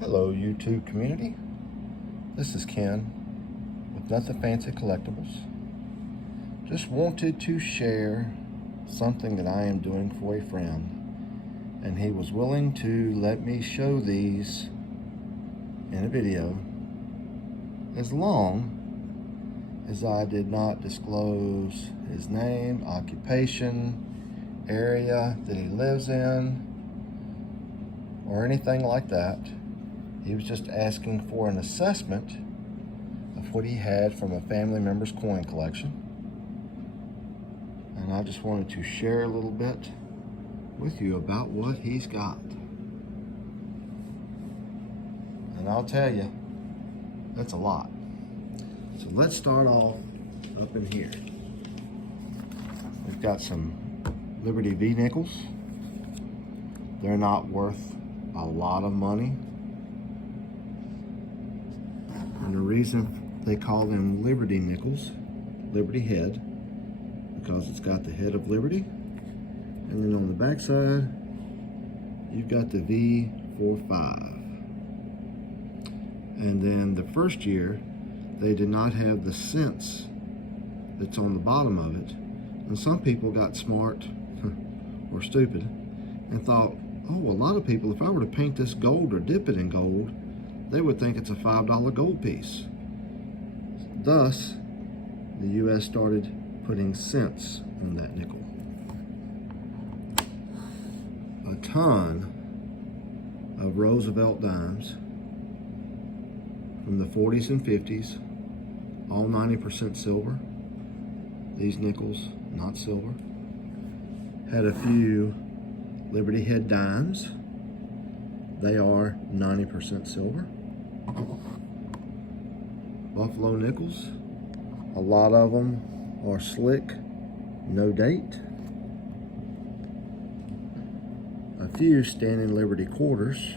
Hello YouTube community, this is Ken with Nothing Fancy Collectibles. Just wanted to share something that I am doing for a friend, and he was willing to let me show these in a video as long as I did not disclose his name, occupation, area that he lives in, or anything like that. He was just asking for an assessment of what he had from a family member's coin collection. And I just wanted to share a little bit with you about what he's got. And I'll tell you, that's a lot. So let's start off up in here. We've got some Liberty V nickels. They're not worth a lot of money. And the reason they call them Liberty nickels, Liberty head, because it's got the head of Liberty. And then on the back side, you've got the V45. And then the first year, they did not have the cents that's on the bottom of it. And some people got smart or stupid and thought, oh, a lot of people, if I were to paint this gold or dip it in gold, they would think it's a $5 gold piece. Thus, the U.S. started putting cents on that nickel. A ton of Roosevelt dimes from the 40s and 50s, all 90% silver. These nickels, not silver. Had a few Liberty head dimes. They are 90% silver. Buffalo nickels, a lot of them are slick, no date. A few standing Liberty quarters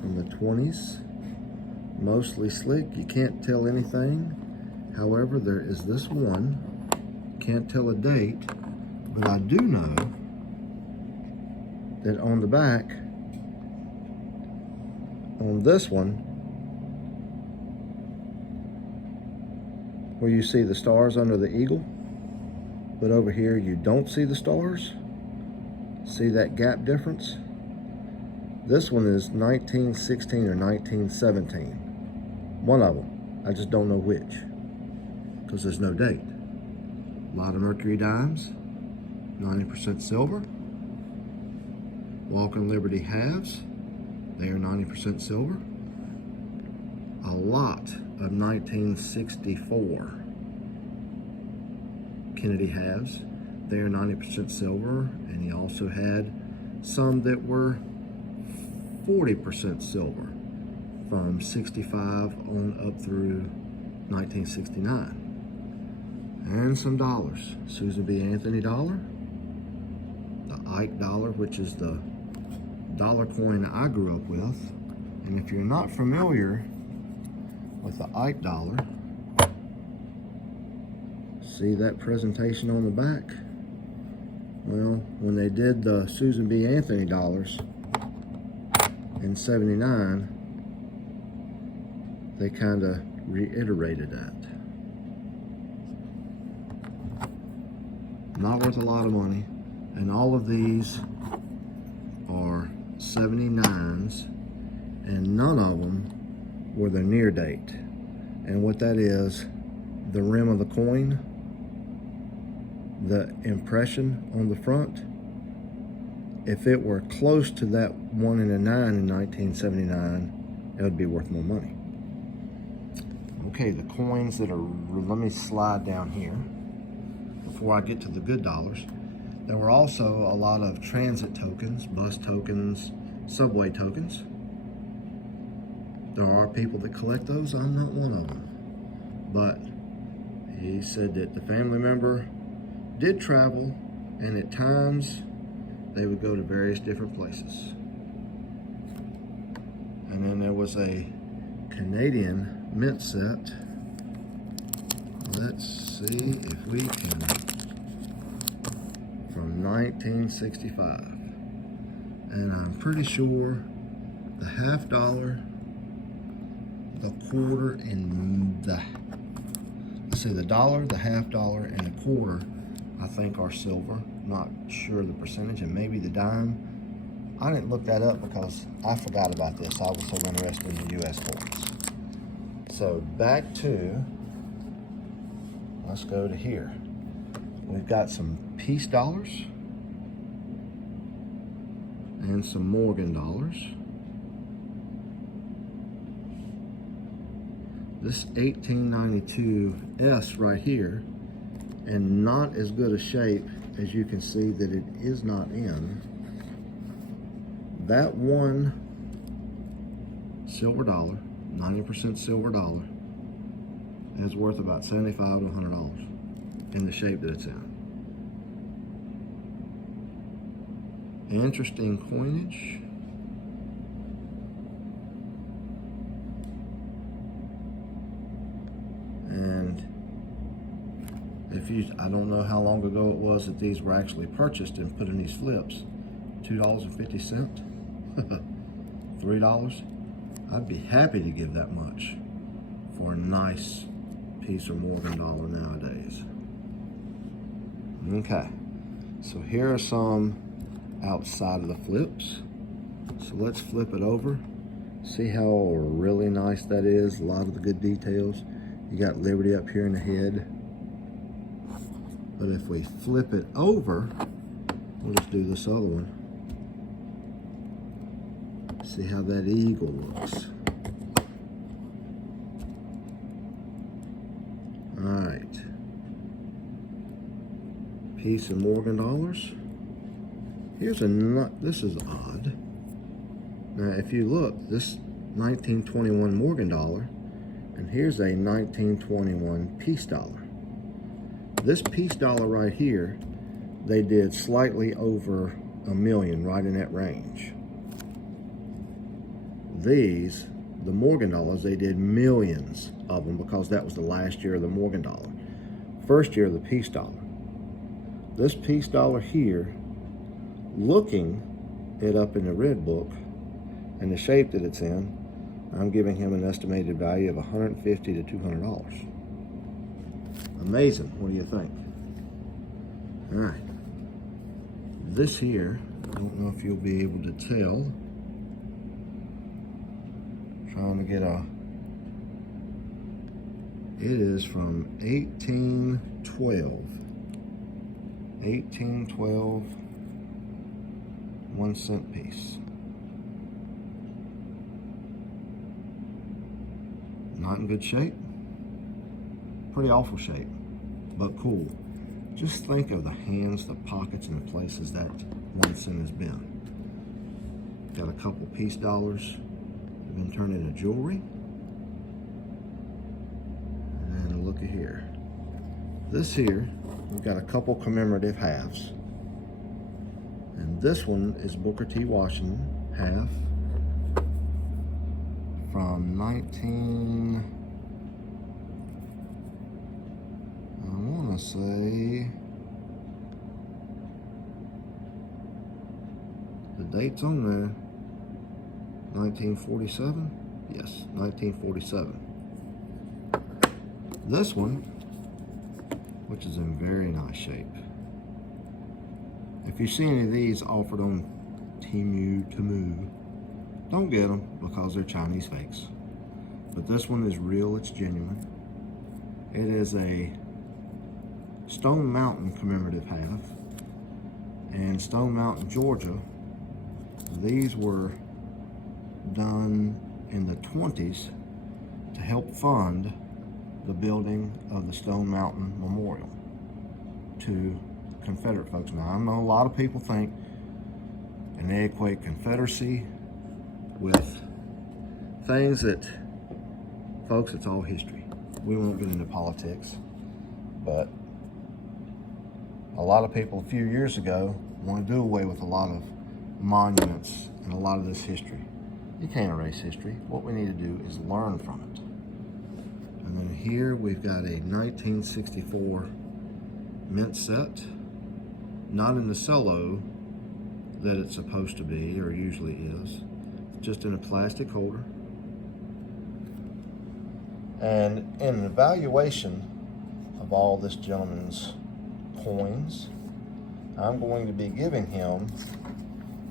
from the 20s, mostly slick, you can't tell anything. However, there is this one, can't tell a date, but I do know that on the back, on this one, where you see the stars under the eagle, but over here you don't see the stars. See that gap difference? This one is 1916 or 1917. One of them. I just don't know which, because there's no date. A lot of Mercury dimes, 90% silver. Walking Liberty halves, they are 90% silver. A lot of 1964 Kennedy halves, they are 90% silver, and he also had some that were 40% silver from 65 on up through 1969. And some dollars. Susan B. Anthony dollar, the Ike dollar, which is the dollar coin I grew up with. And if you're not familiar with the Ike dollar, see that presentation on the back? Well, when they did the Susan B. Anthony dollars in '79, they kind of reiterated that. Not worth a lot of money, and all of these are 79s, and none of them were the near date. And what that is, the rim of the coin, the impression on the front, if it were close to that 1 in a 9 in 1979, it would be worth more money. Okay, the coins that are, let me slide down here before I get to the good dollars. There were also a lot of transit tokens, bus tokens, subway tokens. There are people that collect those. I'm not one of them. But he said that the family member did travel, and at times they would go to various different places. And then there was a Canadian mint set. Let's see if we can, from 1965. And I'm pretty sure the $50, the quarter, and let's see, the dollar, the $50, and the quarter, I think are silver. Not sure the percentage, and maybe the dime. I didn't look that up because I forgot about this. I was so interested in the US coins. So back to, let's go to here. We've got some peace dollars and some Morgan dollars. This 1892 right here, and not as good a shape as you can see that it is not in. That one silver dollar, 90% silver dollar, is worth about $75 to $100 in the shape that it's in. Interesting coinage. And I don't know how long ago it was that these were actually purchased and put in these flips. $2.50, $3. I'd be happy to give that much for a nice piece of Morgan dollar nowadays. Okay, so here are some outside of the flips. So let's flip it over. See how really nice that is. A lot of the good details. You got Liberty up here in the head. But if we flip it over, we'll just do this other one. See how that eagle looks. All right. Piece of Morgan dollars. Here's this is odd. Now, if you look, this 1921 Morgan dollar, and here's a 1921 peace dollar. This peace dollar right here, they did slightly over $1 million, right in that range. These, the Morgan dollars, they did millions of them because that was the last year of the Morgan dollar. First year of the peace dollar. This peace dollar here, looking it up in the red book and the shape that it's in, I'm giving him an estimated value of $150 to $200. Amazing. What do you think? All right. This here, I don't know if you'll be able to tell. Trying to get it is from 1812. 1812, 1 cent piece. Not in good shape. Pretty awful shape, but cool. Just think of the hands, the pockets, and the places that 1 cent has been. Got a couple peace dollars. Been turned into jewelry. And look at here. This here, we've got a couple commemorative halves. And this one is Booker T. Washington half from I want to say, the date's on there. 1947? Yes, 1947. This one, which is in very nice shape. If you see any of these offered on Temu, don't get them because they're Chinese fakes. But this one is real, it's genuine. It is a Stone Mountain commemorative half. And Stone Mountain, Georgia, these were done in the 20s to help fund the building of the Stone Mountain Memorial to Confederate folks. Now, I know a lot of people think and they equate Confederacy with things that, folks, it's all history. We won't get into politics, but a lot of people a few years ago want to do away with a lot of monuments and a lot of this history. You can't erase history. What we need to do is learn from it. And then here we've got a 1964 mint set, not in the cello that it's supposed to be or usually is. just in a plastic holder. And in an evaluation of all this gentleman's coins, I'm going to be giving him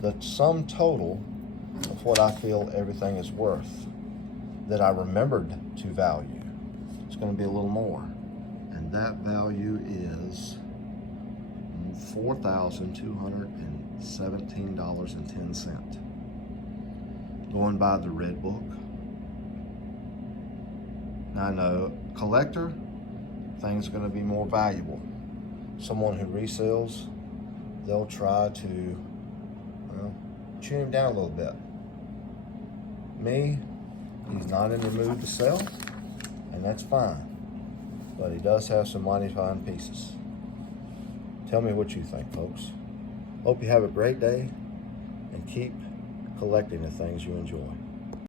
the sum total of what I feel everything is worth that I remembered to value. It's going to be a little more, and that value is $4,217.10. Going by the red book. Now I know, collector, things are going to be more valuable. Someone who resells, they'll try to tune him down a little bit. Me, he's not in the mood to sell, and that's fine. But he does have some mighty fine pieces. Tell me what you think, folks. Hope you have a great day, and keep collecting the things you enjoy.